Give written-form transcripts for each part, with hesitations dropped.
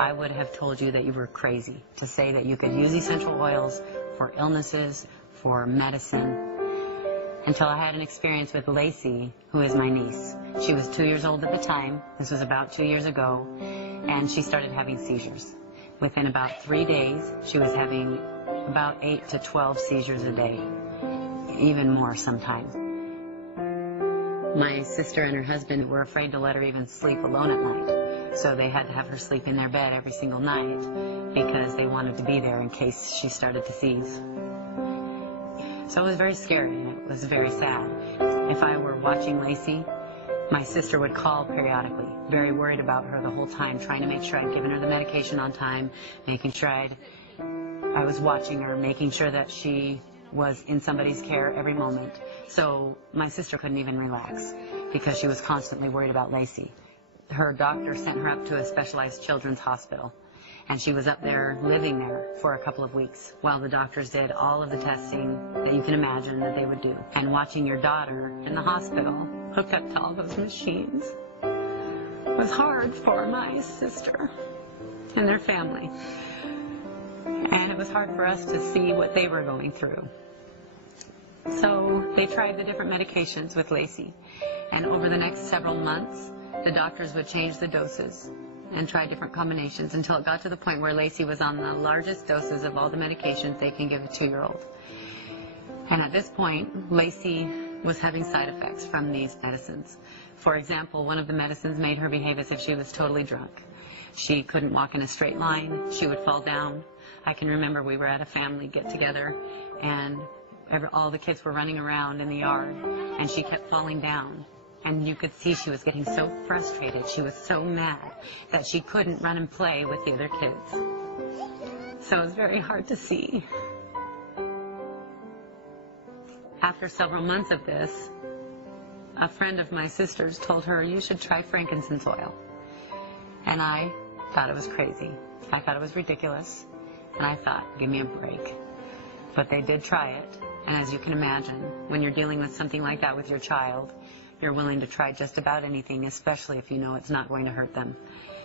I would have told you that you were crazy to say that you could use essential oils for illnesses, for medicine, until I had an experience with Lacey, who is my niece. She was 2 years old at the time. This was about 2 years ago, and she started having seizures. Within about 3 days, she was having about 8 to 12 seizures a day, even more sometimes. My sister and her husband were afraid to let her even sleep alone at night, so they had to have her sleep in their bed every single night because they wanted to be there in case she started to seize. So it was very scary, and it was very sad. If I were watching Lacey, my sister would call periodically, very worried about her the whole time, trying to make sure I'd given her the medication on time, making sure I was watching her, making sure that she was in somebody's care every moment. So my sister couldn't even relax because she was constantly worried about Lacey. Her doctor sent her up to a specialized children's hospital, and she was up there, living there for a couple of weeks while the doctors did all of the testing that you can imagine that they would do. And watching your daughter in the hospital hooked up to all those machines was hard for my sister and their family. And it was hard for us to see what they were going through. So they tried the different medications with Lacey. And over the next several months, the doctors would change the doses and try different combinations until it got to the point where Lacey was on the largest doses of all the medications they can give a 2-year-old. And at this point, Lacey was having side effects from these medicines. For example, one of the medicines made her behave as if she was totally drunk. She couldn't walk in a straight line. She would fall down. I can remember we were at a family get-together, and all the kids were running around in the yard, and she kept falling down. And you could see she was getting so frustrated. She was so mad that she couldn't run and play with the other kids. So it was very hard to see. After several months of this, a friend of my sister's told her, "You should try frankincense oil." And I thought it was crazy. I thought it was ridiculous. And I thought, give me a break. But they did try it. And as you can imagine, when you're dealing with something like that with your child, you're willing to try just about anything, especially if you know it's not going to hurt them.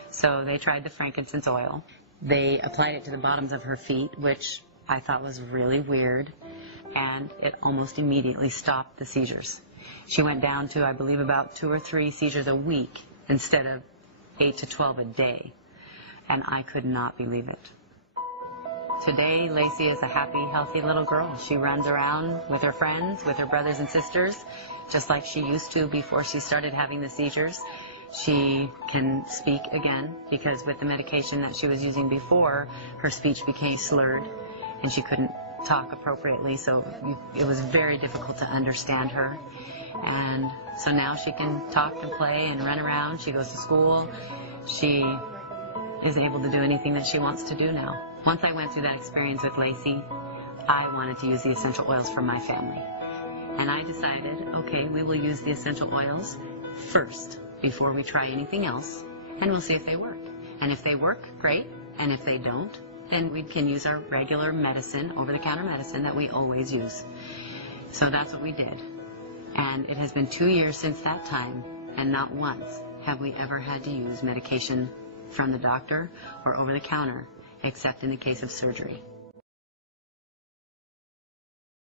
So they tried the frankincense oil. They applied it to the bottoms of her feet, which I thought was really weird. And it almost immediately stopped the seizures. She went down to, I believe, about 2 or 3 seizures a week instead of 8 to 12 a day. And I could not believe it. Today, Lacey is a happy, healthy little girl. She runs around with her friends, with her brothers and sisters, just like she used to before she started having the seizures. She can speak again because with the medication that she was using before, her speech became slurred and she couldn't talk appropriately, so it was very difficult to understand her. And so now she can talk and play and run around. She goes to school. She is able to do anything that she wants to do now. Once I went through that experience with Lacey, I wanted to use the essential oils for my family. And I decided, okay, we will use the essential oils first before we try anything else, and we'll see if they work. And if they work, great. And if they don't, then we can use our regular medicine, over-the-counter medicine that we always use. So that's what we did. And it has been 2 years since that time, and not once have we ever had to use medication from the doctor or over the counter, except in the case of surgery.